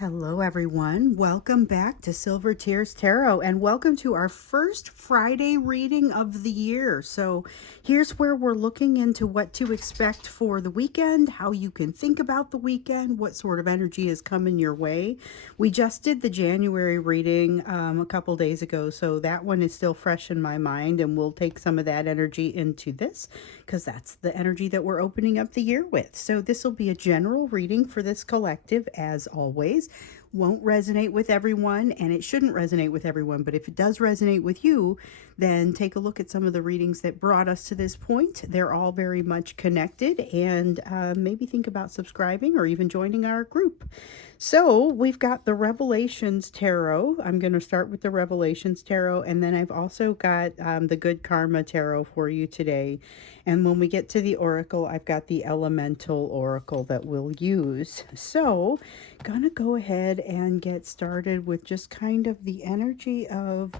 Hello, everyone. Welcome back to Silver Tears Tarot, and welcome to our first Friday reading of the year. So, here's where we're looking into what to expect for the weekend, how you can think about the weekend, what sort of energy is coming your way. We just did the January reading a couple days ago, so that one is still fresh in my mind, and we'll take some of that energy into this because that's the energy that we're opening up the year with. So, this will be a general reading for this collective, as always. Won't resonate with everyone, and it shouldn't resonate with everyone, but if it does resonate with you, then take a look at some of the readings that brought us to this point. They're all very much connected, and maybe think about subscribing or even joining our group. So we've got the Revelations Tarot. I'm going to start with the Revelations Tarot, and then I've also got the Good Karma Tarot for you today. And when we get to the Oracle, I've got the Elemental Oracle that we'll use. So gonna go ahead and get started with just kind of the energy of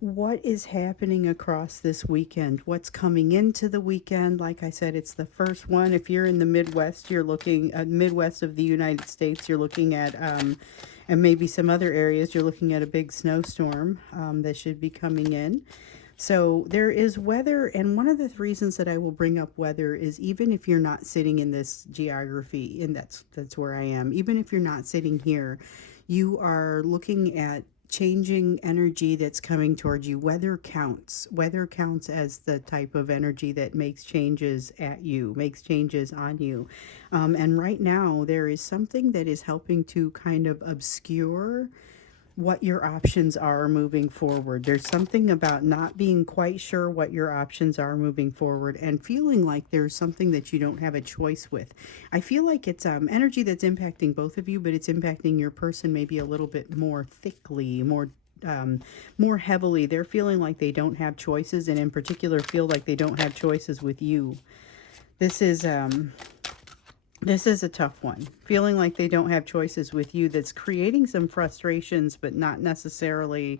what is happening across this weekend, what's coming into the weekend. Like I said, it's the first one. If you're in the Midwest, you're looking at Midwest of the United States, you're looking at and maybe some other areas, you're looking at a big snowstorm that should be coming in. So there is weather, and one of the reasons that I will bring up weather is even if you're not sitting in this geography, and that's where I am, even if you're not sitting here, you are looking at changing energy that's coming towards you. Weather counts. Weather counts as the type of energy that makes changes at you, makes changes on you. And right now, there is something that is helping to kind of obscure what your options are moving forward. There's something about not being quite sure what your options are moving forward and feeling like there's something that you don't have a choice with. I feel like it's energy that's impacting both of you, but it's impacting your person maybe a little bit more thickly, more heavily. They're feeling like they don't have choices, and in particular feel like they don't have choices with you. This is a tough one. Feeling like they don't have choices with you, that's creating some frustrations, but not necessarily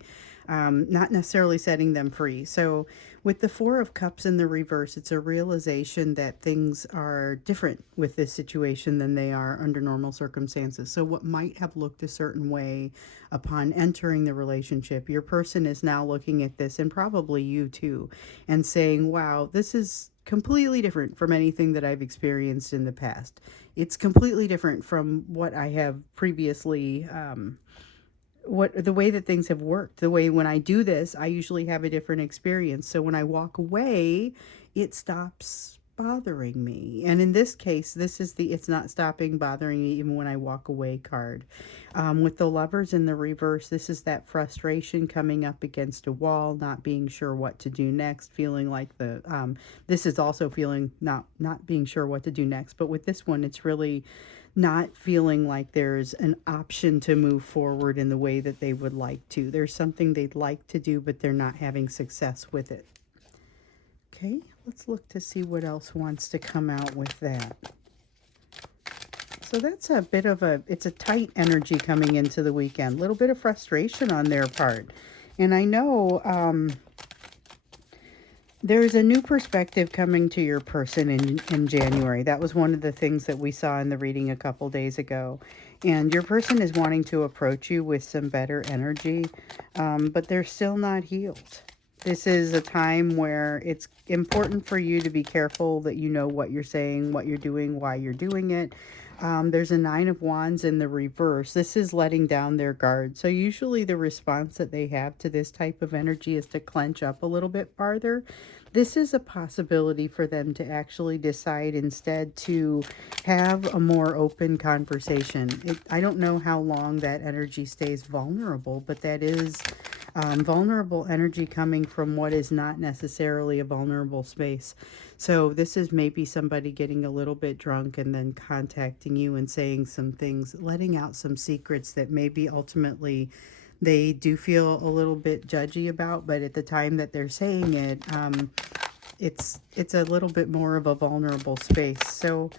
setting them free. So with the Four of Cups in the reverse, it's a realization that things are different with this situation than they are under normal circumstances. So what might have looked a certain way upon entering the relationship, your person is now looking at this, and probably you too, and saying, wow, this is completely different from anything that I've experienced in the past. It's completely different from what I have previously, the way that things have worked. The way when I do this, I usually have a different experience. So when I walk away, it stops bothering me. And in this case, this is the it's not stopping bothering me even when I walk away card. With the Lovers in the reverse, this is that frustration coming up against a wall, not being sure what to do next, feeling like this is also feeling not being sure what to do next. But with this one, it's really not feeling like there's an option to move forward in the way that they would like to. There's something they'd like to do, but they're not having success with it. Okay, let's look to see what else wants to come out with that. So that's a bit of it's a tight energy coming into the weekend. A little bit of frustration on their part. And I know there's a new perspective coming to your person in January. That was one of the things that we saw in the reading a couple days ago. And your person is wanting to approach you with some better energy, but they're still not healed. This is a time where it's important for you to be careful that you know what you're saying, what you're doing, why you're doing it. There's a Nine of Wands in the reverse. This is letting down their guard. So usually the response that they have to this type of energy is to clench up a little bit farther. This is a possibility for them to actually decide instead to have a more open conversation. I don't know how long that energy stays vulnerable, but that is vulnerable energy coming from what is not necessarily a vulnerable space. So this is maybe somebody getting a little bit drunk and then contacting you and saying some things, letting out some secrets that maybe ultimately they do feel a little bit judgy about, but at the time that they're saying it, it's a little bit more of a vulnerable space. So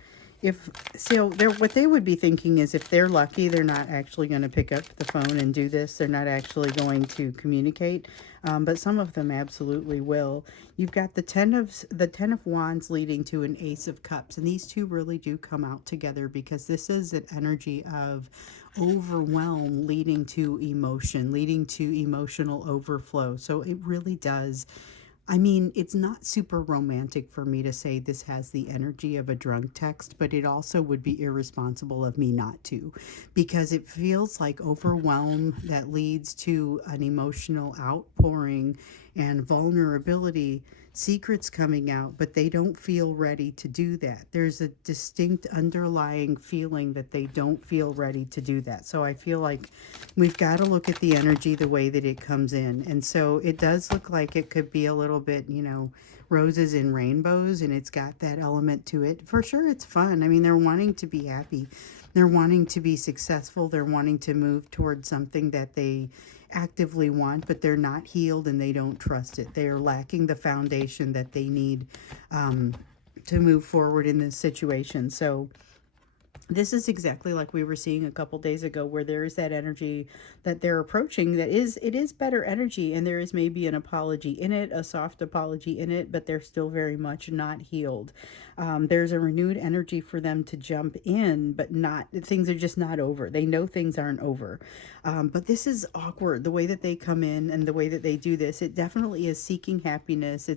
if so, they're what they would be thinking is if they're lucky, they're not actually going to pick up the phone and do this. They're not actually going to communicate. But some of them absolutely will. You've got the ten of wands leading to an ace of cups, and these two really do come out together because this is an energy of overwhelm leading to emotion, leading to emotional overflow. So it really does. I mean, it's not super romantic for me to say this has the energy of a drunk text, but it also would be irresponsible of me not to, because it feels like overwhelm that leads to an emotional outpouring and vulnerability, secrets coming out, but they don't feel ready to do that. There's a distinct underlying feeling that they don't feel ready to do that. So I feel like we've got to look at the energy the way that it comes in. And so it does look like it could be a little bit, roses and rainbows, and it's got that element to it. For sure, it's fun. I mean, they're wanting to be happy. They're wanting to be successful. They're wanting to move towards something that they actively want, but they're not healed and they don't trust it. They are lacking the foundation that they need to move forward in this situation. So this is exactly like we were seeing a couple days ago, where there is that energy that they're approaching it is better energy, and there is maybe an apology in it, a soft apology in it, but they're still very much not healed. There's a renewed energy for them to jump in, but not, things are just not over. They know things aren't over. But this is awkward, the way that they come in and the way that they do this. It definitely is seeking happiness.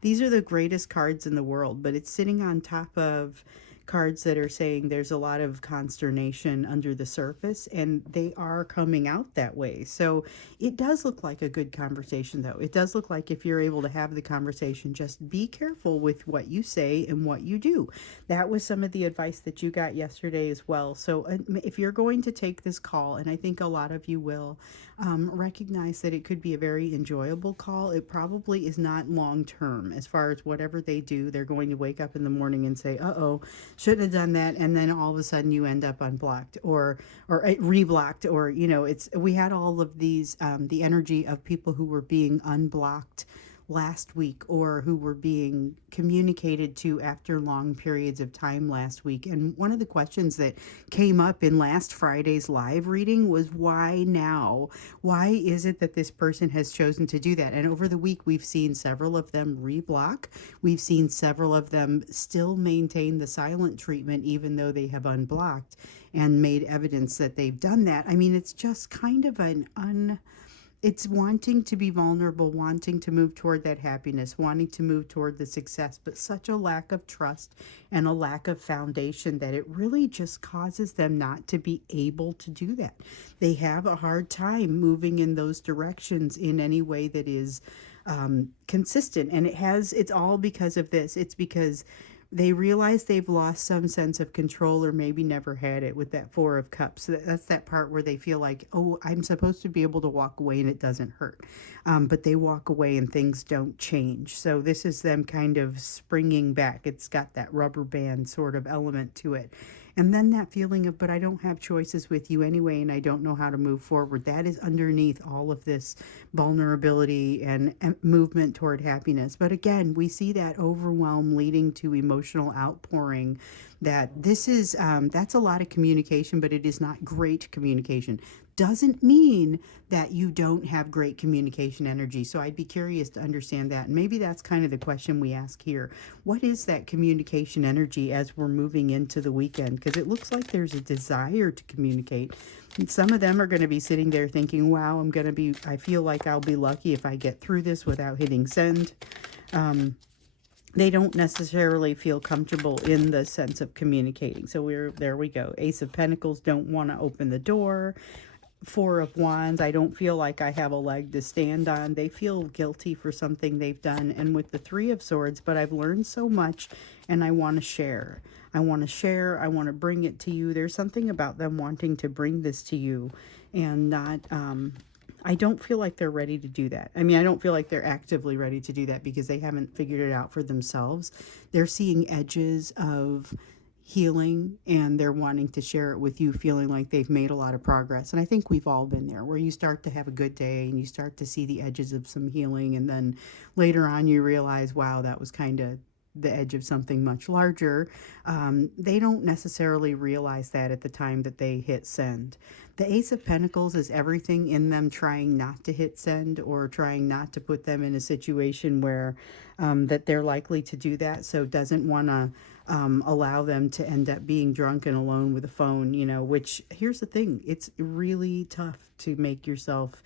These are the greatest cards in the world, but it's sitting on top of cards that are saying there's a lot of consternation under the surface, and they are coming out that way. So it does look like a good conversation, though. It does look like if you're able to have the conversation, just be careful with what you say and what you do. That was some of the advice that you got yesterday as well. So if you're going to take this call, and I think a lot of you will, recognize that it could be a very enjoyable call. It probably is not long term. As far as whatever they do, they're going to wake up in the morning and say, "Uh-oh, shouldn't have done that," and then all of a sudden you end up unblocked or reblocked, or it's we had all of these the energy of people who were being unblocked last week, or who were being communicated to after long periods of time last week. And one of the questions that came up in last Friday's live reading was, why now? Why is it that this person has chosen to do that? And over the week, we've seen several of them reblock. We've seen several of them still maintain the silent treatment, even though they have unblocked and made evidence that they've done that. I mean, it's just kind of it's wanting to be vulnerable, wanting to move toward that happiness, wanting to move toward the success, but such a lack of trust and a lack of foundation that it really just causes them not to be able to do that. They have a hard time moving in those directions in any way that is consistent. And it's all because of this. It's because they realize they've lost some sense of control, or maybe never had it, with that Four of Cups. So that's that part where they feel like, oh, I'm supposed to be able to walk away and it doesn't hurt. But they walk away and things don't change. So this is them kind of springing back. It's got that rubber band sort of element to it. And then that feeling of, but I don't have choices with you anyway, and I don't know how to move forward. That is underneath all of this vulnerability and movement toward happiness. But again, we see that overwhelm leading to emotional outpouring. That's a lot of communication, but it is not great communication. Doesn't mean that you don't have great communication energy. So I'd be curious to understand that. And maybe that's kind of the question we ask here. What is that communication energy as we're moving into the weekend? Because it looks like there's a desire to communicate. And some of them are going to be sitting there thinking, wow, I feel like I'll be lucky if I get through this without hitting send. They don't necessarily feel comfortable in the sense of communicating. So there we go. Ace of Pentacles, don't want to open the door. Four of Wands, I don't feel like I have a leg to stand on. They feel guilty for something they've done. And with the Three of Swords, but I've learned so much and I want to share. I want to share. I want to bring it to you. There's something about them wanting to bring this to you and not, I don't feel like they're ready to do that. I mean, I don't feel like they're actively ready to do that because they haven't figured it out for themselves. They're seeing edges of healing and they're wanting to share it with you, feeling like they've made a lot of progress. And I think we've all been there, where you start to have a good day and you start to see the edges of some healing, and then later on you realize, wow, that was kind of the edge of something much larger. They don't necessarily realize that at the time that they hit send. The Ace of Pentacles is everything in them trying not to hit send or trying not to put them in a situation where that they're likely to do that. So doesn't want to allow them to end up being drunk and alone with a phone, which here's the thing. It's really tough to make yourself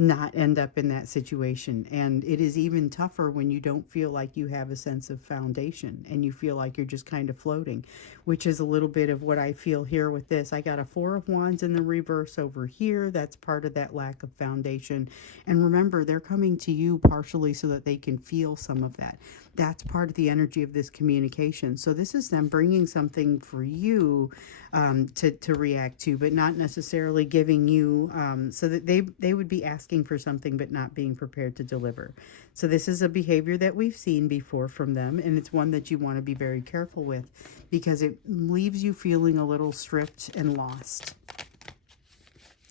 not end up in that situation. And it is even tougher when you don't feel like you have a sense of foundation and you feel like you're just kind of floating, which is a little bit of what I feel here with this. I got a Four of Wands in the reverse over here. That's part of that lack of foundation. And remember, they're coming to you partially so that they can feel some of that. That's part of the energy of this communication. So this is them bringing something for you to react to, but not necessarily giving you, so that they would be asking for something but not being prepared to deliver. So this is a behavior that we've seen before from them, and it's one that you want to be very careful with because it leaves you feeling a little stripped and lost.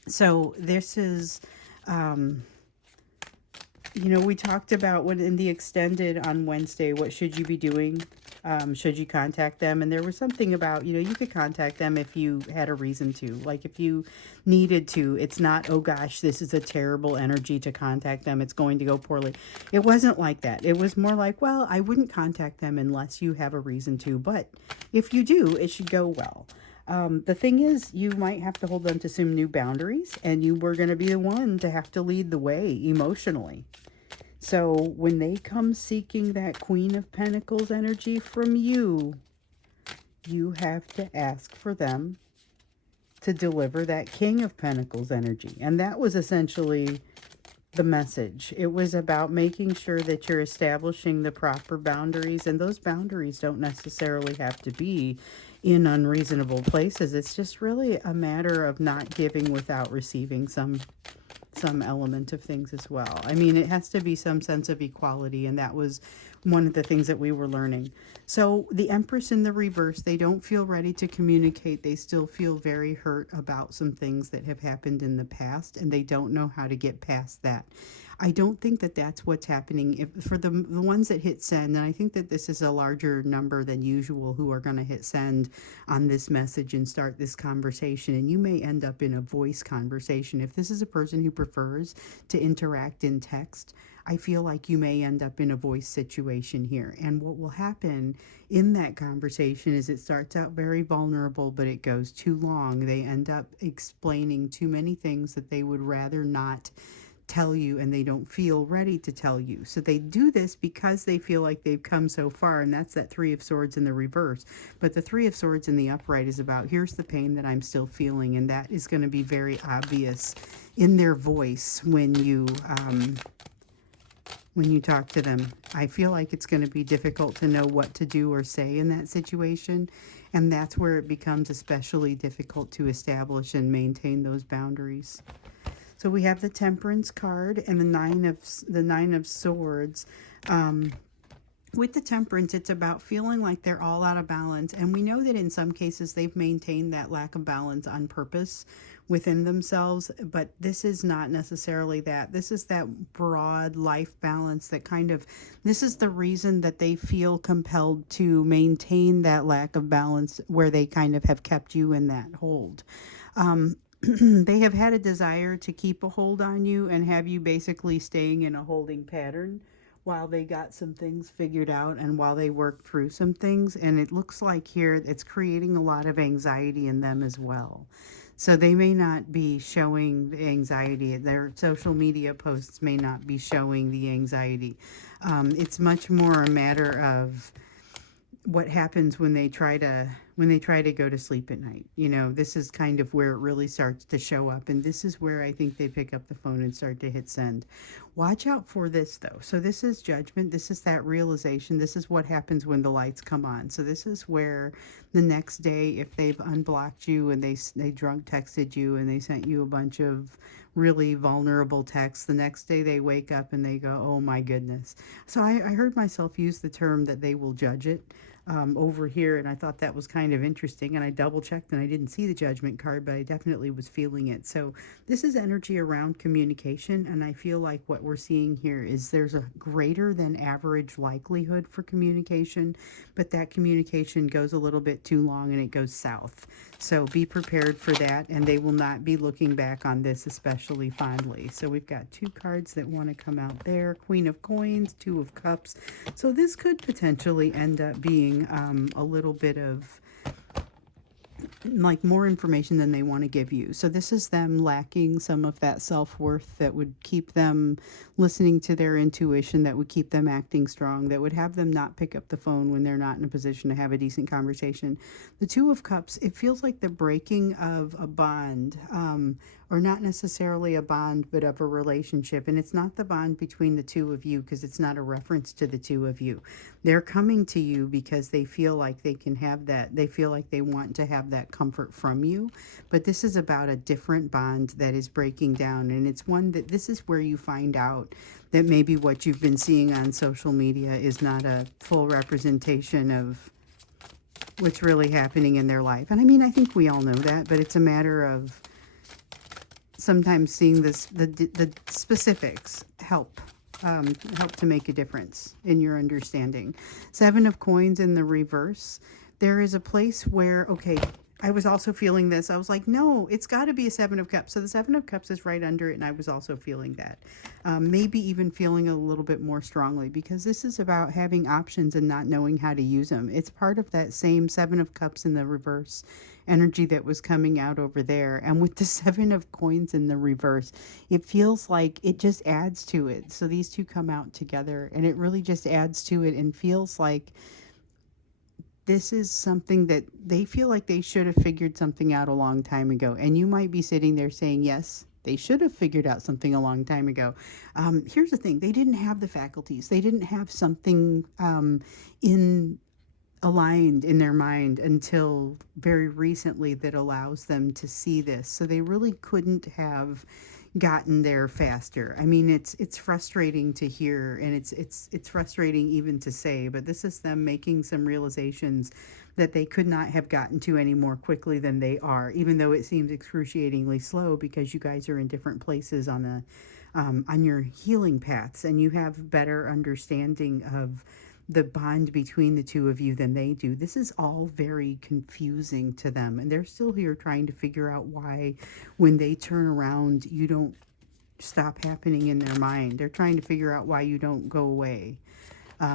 So this is... we talked about when in the extended on Wednesday, what should you be doing? Should you contact them? And there was something about, you could contact them if you had a reason to, like if you needed to. It's not, oh gosh, this is a terrible energy to contact them, it's going to go poorly. It wasn't like that. It was more like, well, I wouldn't contact them unless you have a reason to, but if you do, it should go well. The thing is, you might have to hold them to some new boundaries, and you were going to be the one to have to lead the way emotionally. So when they come seeking that Queen of Pentacles energy from you, you have to ask for them to deliver that King of Pentacles energy. And that was essentially the message. It was about making sure that you're establishing the proper boundaries, and those boundaries don't necessarily have to be in unreasonable places. It's just really a matter of not giving without receiving some element of things as well. I mean, it has to be some sense of equality, and that was one of the things that we were learning. So the Empress in the reverse, they don't feel ready to communicate. They still feel very hurt about some things that have happened in the past, and they don't know how to get past that. I don't think that that's what's happening for the ones that hit send, and I think that this is a larger number than usual who are going to hit send on this message and start this conversation, and you may end up in a voice conversation. If this is a person who prefers to interact in text, I feel like you may end up in a voice situation here. And what will happen in that conversation is it starts out very vulnerable, but it goes too long. They end up explaining too many things that they would rather not tell you, and they don't feel ready to tell you. So they do this because they feel like they've come so far, and that's that Three of Swords in the reverse. But the Three of Swords in the upright is about, here's the pain that I'm still feeling, and that is going to be very obvious in their voice when you talk to them. I feel like it's going to be difficult to know what to do or say in that situation, and that's where it becomes especially difficult to establish and maintain those boundaries. So we have the Temperance card and the Nine of Swords. With the Temperance, it's about feeling like they're all out of balance. And we know that in some cases they've maintained that lack of balance on purpose within themselves. But this is not necessarily that. This is that broad life balance that this is the reason that they feel compelled to maintain that lack of balance, where they kind of have kept you in that hold. They have had a desire to keep a hold on you and have you basically staying in a holding pattern while they got some things figured out and while they work through some things. And it looks like here it's creating a lot of anxiety in them as well. So they may not be showing the anxiety. Their social media posts may not be showing the anxiety. It's much more a matter of what happens when they try to go to sleep at night. This is kind of where it really starts to show up, and this is where I think they pick up the phone and start to hit send. Watch out for this though. So this is judgment. This is that realization. This is what happens when the lights come on. So this is where the next day, if they've unblocked you and they drunk texted you and they sent you a bunch of really vulnerable texts, the next day they wake up and they go, oh my goodness. So I heard myself use the term that they will judge it. over here, and I thought that was kind of interesting, and I double checked and I didn't see the Judgment card, but I definitely was feeling it. So this is energy around communication, and I feel like what we're seeing here is there's a greater than average likelihood for communication, but that communication goes a little bit too long and it goes south. So be prepared for that, and they will not be looking back on this especially fondly. So we've got two cards that want to come out there: Queen of Coins, Two of Cups. So this could potentially end up being a little bit of like more information than they want to give you. So this is them lacking some of that self-worth that would keep them listening to their intuition, that would keep them acting strong, that would have them not pick up the phone when they're not in a position to have a decent conversation. The Two of Cups, it feels like the breaking of a bond, or not necessarily a bond, but of a relationship. And it's not the bond between the two of you, because it's not a reference to the two of you. They're coming to you because they feel like they can have that. They feel like they want to have that comfort from you. But this is about a different bond that is breaking down. And it's one that this is where you find out that maybe what you've been seeing on social media is not a full representation of what's really happening in their life. And I mean, I think we all know that, but it's a matter of sometimes seeing the specifics help to make a difference in your understanding. Seven of Coins in the reverse. There is a place where, okay, I was also feeling this. I was like, no, it's got to be a Seven of Cups. So the Seven of Cups is right under it, and I was also feeling that. Maybe even feeling a little bit more strongly, because this is about having options and not knowing how to use them. It's part of that same Seven of Cups in the reverse energy that was coming out over there. And with the Seven of Coins in the reverse, it feels like it just adds to it. So these two come out together, and it really just adds to it and feels like this is something that they feel like they should have figured something out a long time ago. And you might be sitting there saying, yes, they should have figured out something a long time ago. Here's the thing. They didn't have the faculties. They didn't have something aligned in their mind until very recently that allows them to see this. So they really couldn't have gotten there faster. I mean, it's frustrating to hear, and it's frustrating even to say, but this is them making some realizations that they could not have gotten to any more quickly than they are, even though it seems excruciatingly slow, because you guys are in different places on your healing paths, and you have better understanding of the bond between the two of you than they do. This is all very confusing to them, and they're still here trying to figure out why, when they turn around, you don't stop happening in their mind. They're trying to figure out why you don't go away,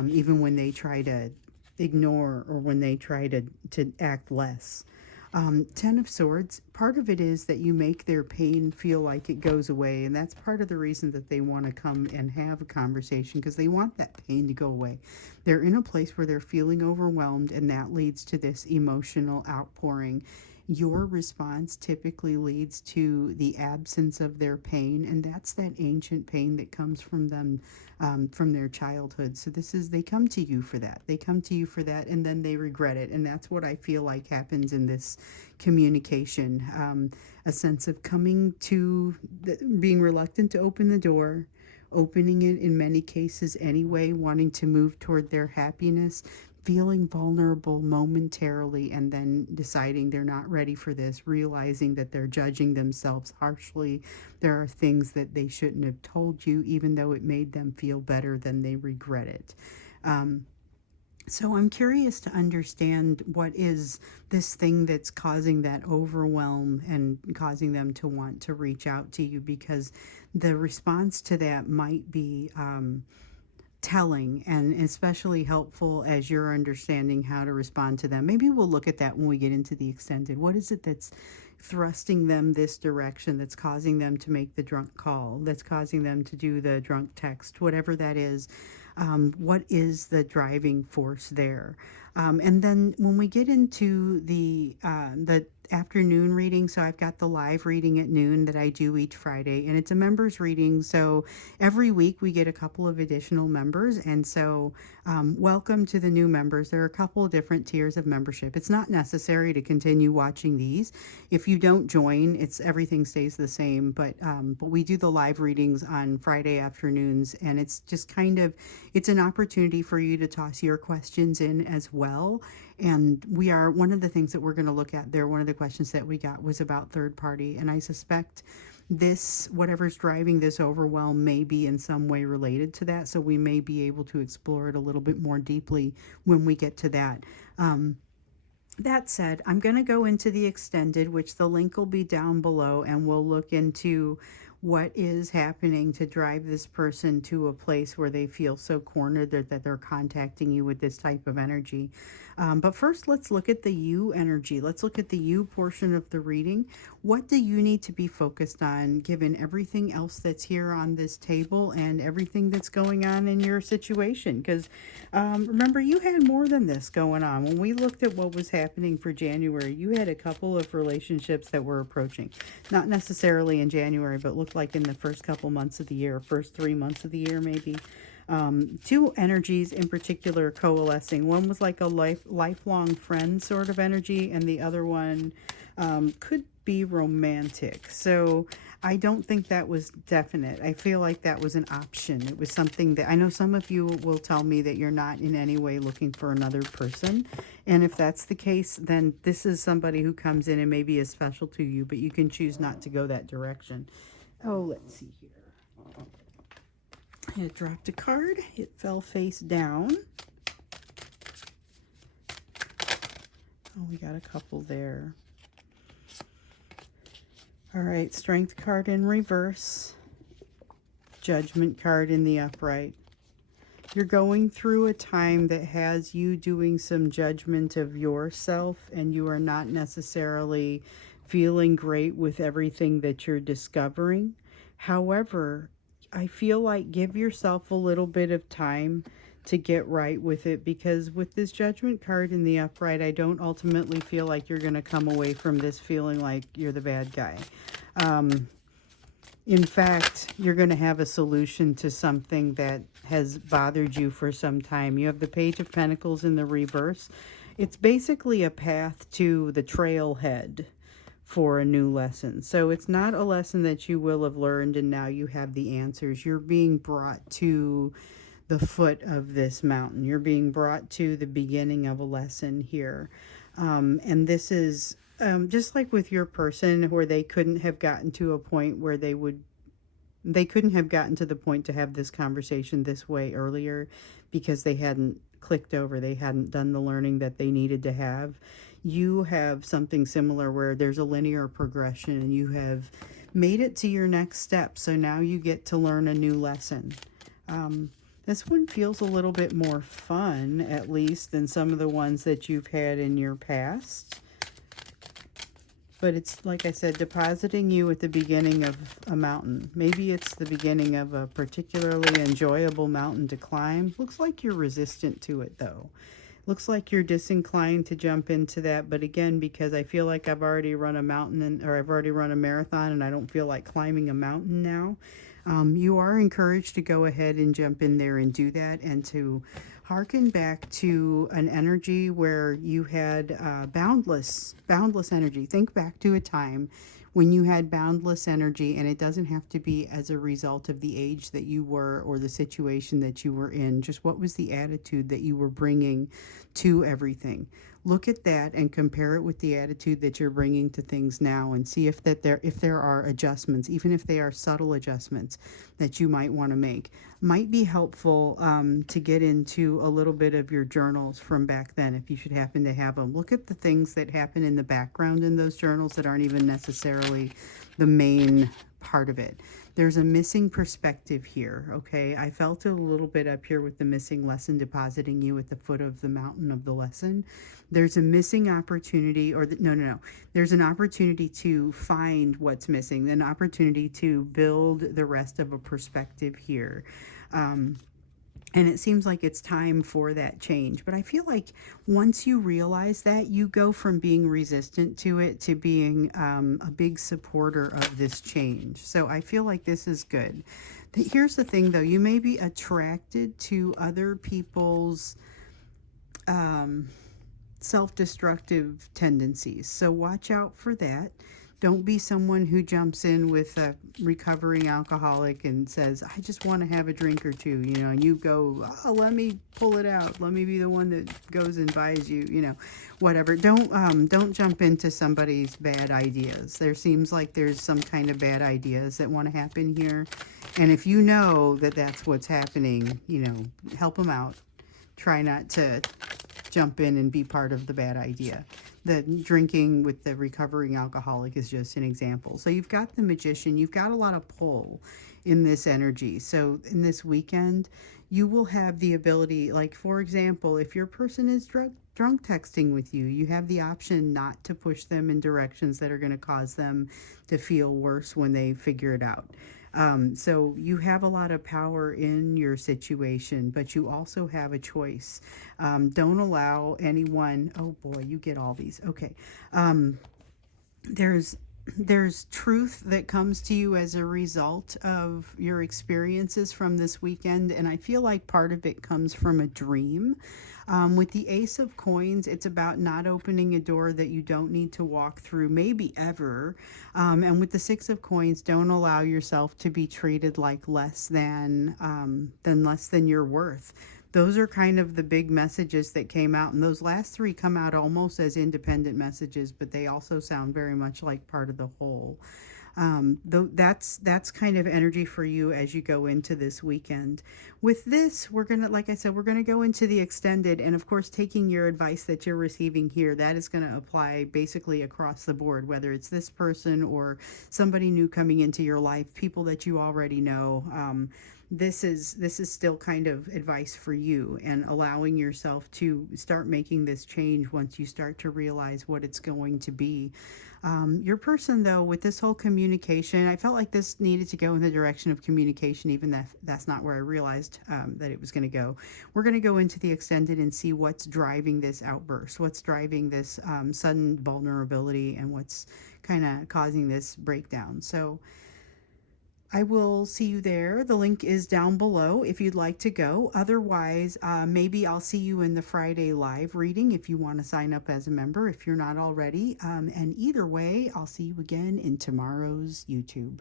even when they try to ignore, or when they try to act less. Ten of Swords, part of it is that you make their pain feel like it goes away, and that's part of the reason that they want to come and have a conversation, because they want that pain to go away. They're in a place where they're feeling overwhelmed, and that leads to this emotional outpouring. Your response typically leads to the absence of their pain, and that's that ancient pain that comes from them, from their childhood. So they come to you for that. They come to you for that, and then they regret it. And that's what I feel like happens in this communication. A sense of coming to, being reluctant to open the door, opening it in many cases anyway, wanting to move toward their happiness, feeling vulnerable momentarily, and then deciding they're not ready for this, realizing that they're judging themselves harshly. There are things that they shouldn't have told you, even though it made them feel better, then they regret it. So I'm curious to understand what is this thing that's causing that overwhelm and causing them to want to reach out to you, because the response to that might be telling and especially helpful as you're understanding how to respond to them. Maybe we'll look at that when we get into the extended. What is it that's thrusting them this direction, that's causing them to make the drunk call, that's causing them to do the drunk text, whatever that is? What is the driving force there? And then when we get into the afternoon reading. So I've got the live reading at noon that I do each Friday, and it's a members reading. So every week we get a couple of additional members. And so welcome to the new members. There are a couple of different tiers of membership. It's not necessary to continue watching these. If you don't join, everything stays the same. But we do the live readings on Friday afternoons, and it's just it's an opportunity for you to toss your questions in as well. And one of the things that we're going to look at there, one of the questions that we got was about third party. And I suspect whatever's driving this overwhelm may be in some way related to that. So we may be able to explore it a little bit more deeply when we get to that. That said, I'm going to go into the extended, which the link will be down below, and we'll look into what is happening to drive this person to a place where they feel so cornered that they're contacting you with this type of energy. But first, let's look at the you energy. Let's look at the you portion of the reading. What do you need to be focused on given everything else that's here on this table and everything that's going on in your situation? Because remember, you had more than this going on. When we looked at what was happening for January, you had a couple of relationships that were approaching. Not necessarily in January, but looked like in the first couple months of the year, first 3 months of the year maybe. Two energies in particular coalescing. One was like a lifelong friend sort of energy, and the other one could be romantic. So I don't think that was definite. I feel like that was an option. It was something that I know some of you will tell me that you're not in any way looking for another person. And if that's the case, then this is somebody who comes in and maybe is special to you, but you can choose not to go that direction. Oh, let's see here. It dropped a card. It fell face down. Oh, we got a couple there. All right, Strength card in reverse. Judgment card in the upright. You're going through a time that has you doing some judgment of yourself, and you are not necessarily feeling great with everything that you're discovering. However, I feel like give yourself a little bit of time to get right with it, because with this Judgment card in the upright, I don't ultimately feel like you're going to come away from this feeling like you're the bad guy. In fact, you're going to have a solution to something that has bothered you for some time. You have the Page of Pentacles in the reverse. It's basically a path to the trailhead for a new lesson. So it's not a lesson that you will have learned and now you have the answers. You're being brought to the foot of this mountain. You're being brought to the beginning of a lesson here. And this is just like with your person, where they couldn't have gotten to a point where they couldn't have gotten to the point to have this conversation this way earlier because they hadn't clicked over, they hadn't done the learning that they needed to have. You have something similar where there's a linear progression and you have made it to your next step. So now you get to learn a new lesson. This one feels a little bit more fun, at least, than some of the ones that you've had in your past. But it's, like I said, depositing you at the beginning of a mountain. Maybe it's the beginning of a particularly enjoyable mountain to climb. Looks like you're resistant to it, though. Looks like you're disinclined to jump into that. But again, because I feel like I've already run a I've already run a marathon and I don't feel like climbing a mountain now. You are encouraged to go ahead and jump in there and do that, and to harken back to an energy where you had boundless energy. Think back to a time when you had boundless energy, and it doesn't have to be as a result of the age that you were or the situation that you were in. Just what was the attitude that you were bringing to everything. Look at that and compare it with the attitude that you're bringing to things now, and see if there are adjustments, even if they are subtle adjustments that you might want to make. Might be helpful to get into a little bit of your journals from back then, if you should happen to have them. Look at the things that happen in the background in those journals that aren't even necessarily the main part of it. There's a missing perspective here, okay? I felt it a little bit up here with the missing lesson depositing you at the foot of the mountain of the lesson. There's a missing opportunity, or no. There's an opportunity to find what's missing, an opportunity to build the rest of a perspective here. And it seems like it's time for that change. But I feel like once you realize that, you go from being resistant to it to being a big supporter of this change. So I feel like this is good. Here's the thing, though. You may be attracted to other people's self-destructive tendencies. So watch out for that. Don't be someone who jumps in with a recovering alcoholic and says, I just want to have a drink or two, and you go, oh, let me pull it out. Let me be the one that goes and buys you, whatever. Don't jump into somebody's bad ideas. There seems like there's some kind of bad ideas that want to happen here. And if you know that that's what's happening, help them out. Try not to jump in and be part of the bad idea. The drinking with the recovering alcoholic is just an example. So you've got the Magician, you've got a lot of pull in this energy. So in this weekend, you will have the ability, like for example, if your person is drunk texting with you, you have the option not to push them in directions that are going to cause them to feel worse when they figure it out. So you have a lot of power in your situation, but you also have a choice. Don't allow anyone, oh boy, you get all these. Okay. There's truth that comes to you as a result of your experiences from this weekend, and I feel like part of it comes from a dream. With the Ace of Coins, it's about not opening a door that you don't need to walk through, maybe ever. And with the Six of Coins, don't allow yourself to be treated like less than your worth. Those are kind of the big messages that came out, and those last three come out almost as independent messages, but they also sound very much like part of the whole. That's kind of energy for you as you go into this weekend. With this, we're gonna, like I said, we're gonna go into the extended, and of course, taking your advice that you're receiving here, that is gonna apply basically across the board, whether it's this person or somebody new coming into your life, people that you already know. This is still kind of advice for you, and allowing yourself to start making this change once you start to realize what it's going to be. Your person, though, with this whole communication, I felt like this needed to go in the direction of communication, even that's not where I realized that it was going to go. We're going to go into the extended and see what's driving this outburst, what's driving this sudden vulnerability, and what's kind of causing this breakdown. So I will see you there. The link is down below if you'd like to go. Otherwise, maybe I'll see you in the Friday live reading if you want to sign up as a member if you're not already. And either way, I'll see you again in tomorrow's YouTube.